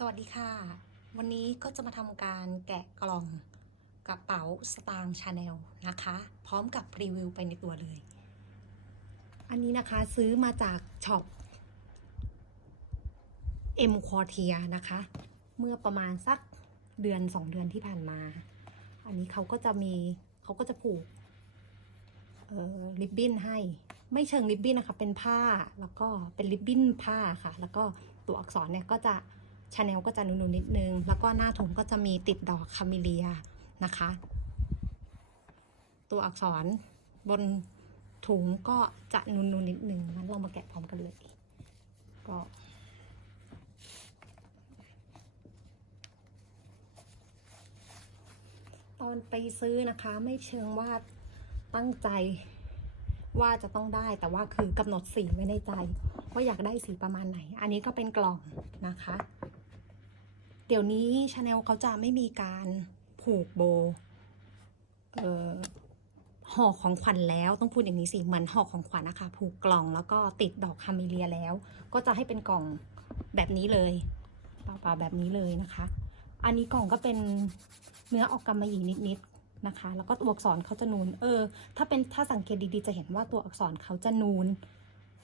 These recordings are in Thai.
สวัสดีค่ะ วันนี้ก็จะมาทำการแกะกล่องกระเป๋าสตางค์ชาแนลนะคะ พร้อมกับรีวิวไปในตัวเลย อันนี้นะคะซื้อมาจากช็อป M Quartier นะคะ เมื่อประมาณสักเดือนสองเดือนที่ผ่านมา อันนี้เขาก็จะมีเขาก็จะผูกออลิบบิ้นให้ ไม่เชิงริบบิ้นนะคะ เป็นผ้าแล้วก็เป็นริบบิ้นผ้าค่ะ แล้วก็ตัวอักษรเนี่ยก็จะ ชาแนลก็จะนูนๆนิดนึง แล้วก็หน้าถุงก็จะมีติดดอกคาเมเลียนะคะ ตัวอักษรบนถุงก็จะนูนๆนิดนึงงั้นเรามาแกะพร้อมกันเลย ก็ตอนไปซื้อนะคะไม่เชิงว่าตั้งใจว่าจะต้องได้แต่ว่าคือกำหนดสีไว้ในใจ ว่าอยากได้สีประมาณไหน อันนี้ก็เป็นกล่องนะคะ เดี๋ยวนี้ชาแนลเขาจะไม่มีการผูกโบห่อของขวัญแล้วต้องพูดอย่างนี้สิเหมือนห่อของขวัญนะคะ ผูกกล่องแล้วก็ติดดอกคาเมเลียแล้ว ก็จะให้เป็นกล่องแบบนี้เลยเปล่าๆแบบนี้เลยนะคะ อันนี้กล่องก็เป็นเนื้อออกกำมะหยี่นิดๆนะคะ แล้วก็ตัวอักษรเขาจะนูนเออ ถ้าเป็นถ้าสังเกตดีๆจะเห็นว่าตัวอักษรเขาจะนูน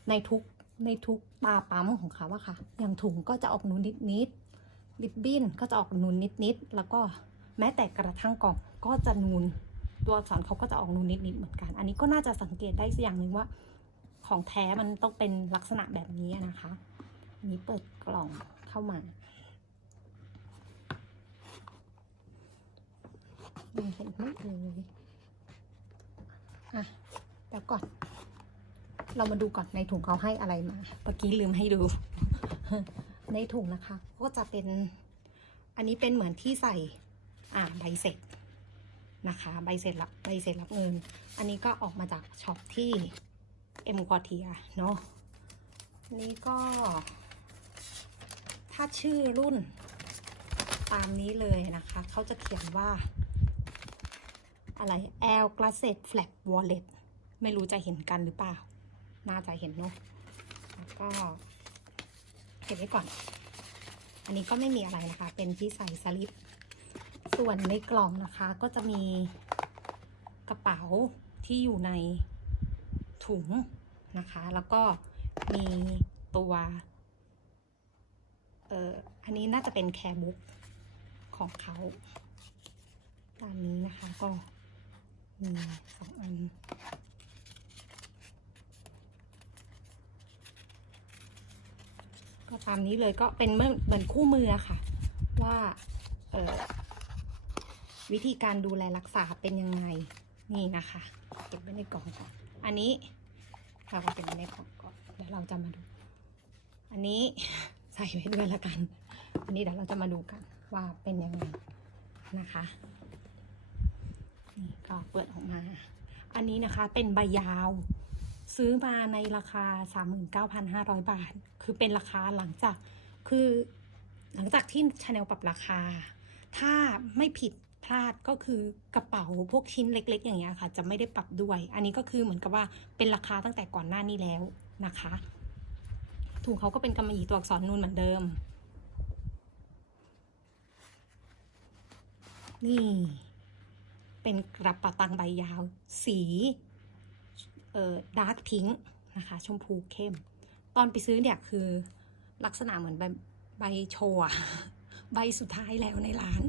ในทุกในทุกตาปั๊มของเขาอะค่ะ อย่างถุงก็จะออกนูนนิดๆ ริบบิ้นก็จะออกนูนนิดๆแล้วก็แม้แต่กระทั่งกล่องก็จะนูนตัวอักษรเขาก็จะออกนูนนิดๆเหมือนกัน อันนี้ก็น่าจะสังเกตได้สักอย่างหนึ่งว่า ของแท้มันต้องเป็นลักษณะแบบนี้นะคะอันนี้เปิดกล่องเข้ามายังเห็นไม่เลยอะเดี๋ยวก่อน เรามาดูก่อนในถุงเขาให้อะไรมาเมื่อกี้ลืมให้ดู ในถุงนะคะ ก็จะเป็นอันนี้เป็นเหมือนที่ใส่อ่าใบเสร็จนะคะ ใบเสร็จรับใบเสร็จรับเงิน อันนี้ก็ออกมาจากช็อปที่เอ็มควอเทียเนาะนนี้ก็ ถ้าชื่อรุ่นตามนี้เลยนะคะ เขาจะเขียนว่า อะไร L Glasset Flap Wallet ไม่รู้จะเห็นกันหรือเปล่า น่าจะเห็นเนาะแล้วก็ เก็บไว้ก่อน อันนี้ก็ไม่มีอะไรนะคะ เป็นที่ใส่สลิป ส่วนในกล่องนะคะ ก็จะมีกระเป๋าที่อยู่ในถุงนะคะ แล้วก็มีตัวเอ่ออันนี้น่าจะเป็นแคร์บุ๊กของเขาตามนี้นะคะก็มีสองอัน ก็ตามนี้เลยก็เป็นเหมือนเหมือนคู่มือค่ะ ว่าเออวิธีการดูแลรักษาเป็นยังไงนี่นะคะเก็บไว้ในกล่องก่อนอันนี้เราก็เก็บไว้ในกล่องก่อนเดี๋ยวเราจะมาดู อันนี้ใส่ไว้ด้วยละกัน อันนี้เดี๋ยวเราจะมาดูกันว่าเป็นยังไงนะคะนี่ก็เปิดออกมา อันนี้นะคะเป็นใบยาว ซื้อมาในราคา 39,500 บาท คือเป็นราคาหลังจากคือหลังจากที่ชาแนลปรับราคา ถ้าไม่ผิดพลาดก็คือกระเป๋าพวกชิ้นเล็ก ๆ อย่างเงี้ยค่ะ จะไม่ได้ปรับด้วย อันนี้ก็คือเหมือนกับว่าเป็นราคาตั้งแต่ก่อนหน้านี้แล้วนะคะ ถุงเขาก็เป็นกำมะหยี่ตัวอักษรนูนเหมือนเดิม นี่ เป็นกระเป๋าตังใบยาว สี เอ่อดาร์กพิงค์นะคะ ชมพูเข้ม ตอนไปซื้อเนี่ยคือลักษณะเหมือนใบใบโชว์ใบสุดท้ายแล้วในร้าน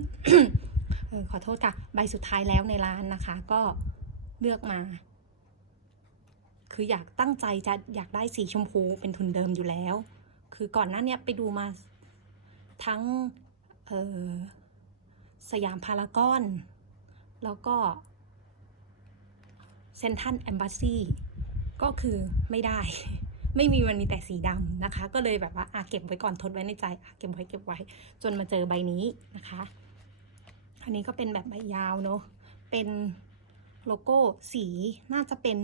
ออขอโทษค่ะใบสุดท้ายแล้วในร้านนะคะ ก็เลือกมา คืออยากตั้งใจจะอยากได้สีชมพูเป็นทุนเดิมอยู่แล้ว คือก่อนหน้าเนี้ยไปดูมาทั้งสยามพารากอน แล้วก็ เซนทันแอมบ s ซีก็คือไม่ได้ ไม่มีมันมีแต่สีดำนะคะ ก็เลยแบบว่าอะเก็บไว้ก่อนทดไว้ในใจอะเก็บไว้เก็บไว้ จนมาเจอใบนี้นะคะ อันนี้ก็เป็นแบบใบยาวเนาะเป็นโลโก้สีน่าจะเป็น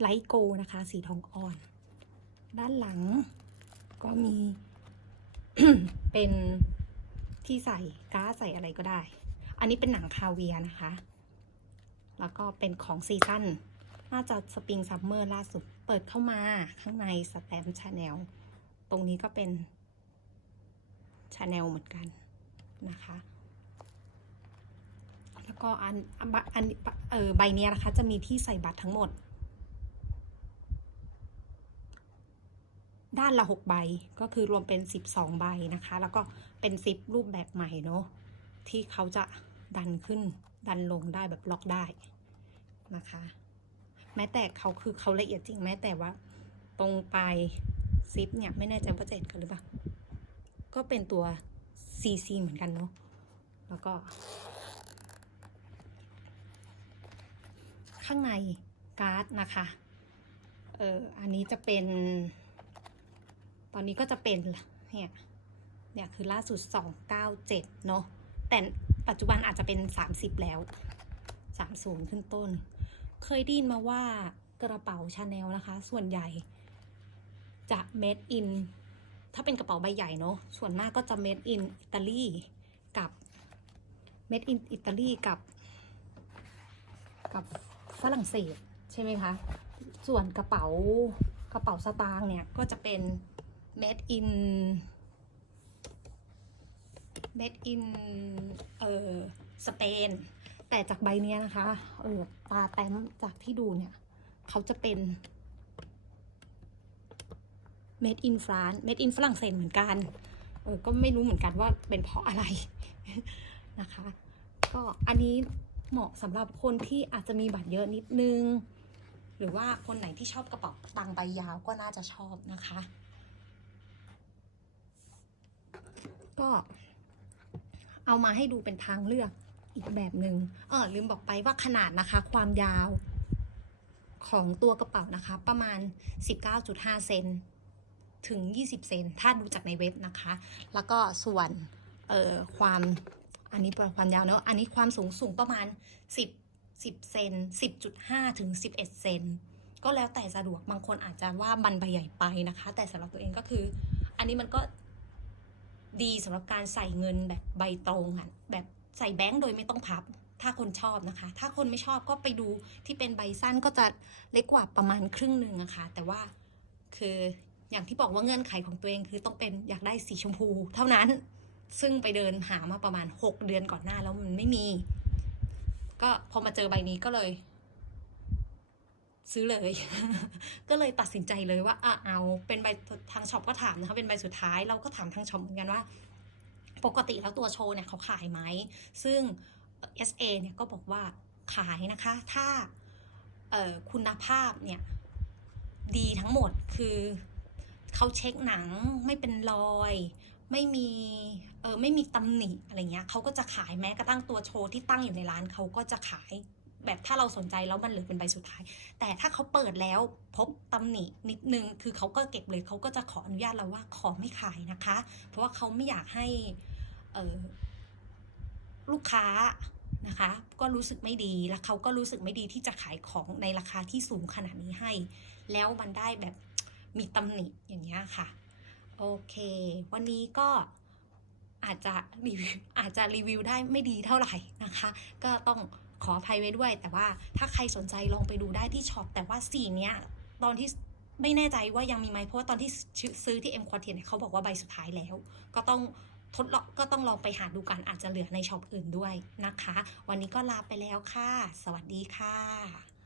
ไลท์โกนะคะ สีทองอ่อน ด้านหลังก็มี เป็นที่ใส่ก๊าใส่อะไรก็ได้ อันนี้เป็นหนังคาเวียนะคะ แล้วก็เป็นของซีซั่นน่าจะสปริงซัมเมอร์ล่าสุด เปิดเข้ามาข้างในสแตมชาแนลตรงนี้ก็เป็นชาแนลเหมือนกันนะคะ แล้วก็อันอันเออใบเนี้ยนะคะ จะมีที่ใส่บัตรทั้งหมด ด้านละหกใบก็คือรวมเป็นสิบสองใบนะคะ แล้วก็เป็นซิปรูปแบบใหม่เนาะที่เขาจะดันขึ้น ดันลงได้แบบล็อกได้นะคะ แม้แต่เขาคือเขาละเอียดจริงแม้แต่ว่า ตรงปลายซิปเนี่ยไม่แน่ใจว่าจะเห็นกันหรือเปล่า ก็เป็นตัว CC เหมือนกันเนาะแล้วก็ ข้างในการ์ดนะคะเอออันนี้จะเป็น ตอนนี้ก็จะเป็นเนี่ยเนี่ยคือล่าสุด 297 เนาะแต่ปัจจุบันอาจจะเป็น 30 แล้ว 30 ขึ้นต้น เคยได้ยินมาว่ากระเป๋าชาแนลนะคะ ส่วนใหญ่ จะ made in ถ้าเป็นกระเป๋าใบใหญ่เนาะส่วนมากก็จะ made in อิตาลีกับ made in อิตาลีกับ กับฝรั่งเศสใช่ไหมคะ ส่วนกระเป๋ากระเป๋าสตางค์เนี่ย ก็จะเป็น made in made in เอ่อสเปน แต่จากใบเนี้ยนะคะ เออตาแต้มจากที่ดูเนี่ย เขาจะเป็น made in France made in ฝรั่งเศสเหมือนกัน เออ ก็ไม่รู้เหมือนกันว่าเป็นเพราะอะไรนะคะ ก็อันนี้เหมาะสำหรับคนที่อาจจะมีบัตรเยอะนิดนึง หรือว่าคนไหนที่ชอบกระเป๋าตังใบยาวก็น่าจะชอบนะคะ ก็ เอามาให้ดูเป็นทางเลือกอีกแบบหนึง่งเออลืมบอกไปว่าขนาดนะคะ ความยาวของตัวกระเป๋านะคะ ประมาณ 19.5 เซนถึง 20 เซนถ้าดูจากในเว็บนะคะ แล้วก็ส่วนเอ่อความอันนี้ความยาวเนอะอันนี้ความสูงสูงประมาณ 10 10 เซน10.5 ถึง 11 เซนก็แล้วแต่สะดวกบางคนอาจจะว่าบันใบใหญ่ไปนะคะ แต่สำหรับตัวเองก็คือ อันนี้มันก็ ดีสำหรับการใส่เงินแบบใบตรงอะแบบใส่แบงค์โดยไม่ต้องพับ ถ้าคนชอบนะคะ ถ้าคนไม่ชอบก็ไปดูที่เป็นใบสั้นก็จะเล็กกว่าประมาณครึ่งหนึ่งอะคะแต่ว่าคืออย่างที่บอกว่าเงื่อนไขของตัวเองคือต้องเป็นอยากได้สีชมพู เท่านั้นซึ่งไปเดินหามาประมาณ 6 เดือนก่อนหน้าแล้วมันไม่มี ก็พอมาเจอใบนี้ก็เลย ซื้อเลย ก็เลยตัดสินใจเลยว่าอะเอาเป็นใบทางช็อปก็ถามนะคะเป็นใบสุดท้ายเราก็ถามทางช็อปเหมือนกันว่า ปกติแล้วตัวโชว์เนี่ยเขาขายไหม ซึ่ง SA เนี่ยก็บอกว่าขายนะคะ ถ้าคุณภาพเนี่ยดีทั้งหมดคือเขาเช็คหนังไม่เป็นรอย ไม่มีเออไม่มีตำหนิอะไรเงี้ยเขาก็จะขายแม้กระทั่งตัวโชว์ที่ตั้งอยู่ในร้านเขาก็จะขาย แบบถ้าเราสนใจแล้วมันเหลือเป็นใบสุดท้าย แต่ถ้าเขาเปิดแล้วพบตำหนินิดนึง คือเขาก็เก็บเลยเขาก็จะขออนุญาตเราว่าขอไม่ขายนะคะ เพราะว่าเขาไม่อยากให้เออลูกค้านะคะ ก็รู้สึกไม่ดีแล้วเขาก็รู้สึกไม่ดีที่จะขายของในราคาที่สูงขนาดนี้ให้ แล้วมันได้แบบมีตำหนิอย่างเงี้ยค่ะ โอเค วันนี้ก็อาจจะรีวิวอาจจะรีวิวได้ไม่ดีเท่าไหร่นะคะ ก็ต้อง ขออภัยไว้ด้วย แต่ว่าถ้าใครสนใจลองไปดูได้ที่ช็อปแต่ว่าสีเนี้ยตอนที่ไม่แน่ใจว่ายังมีไหมเพราะว่าตอนที่ซื้อที่เอ็มควอเทียนเขาบอกว่าใบสุดท้ายแล้ว ก็ต้องทดลองก็ต้องลองไปหาดูกันอาจจะเหลือในช็อปอื่นด้วยนะคะ วันนี้ก็ลาไปแล้วค่ะ สวัสดีค่ะ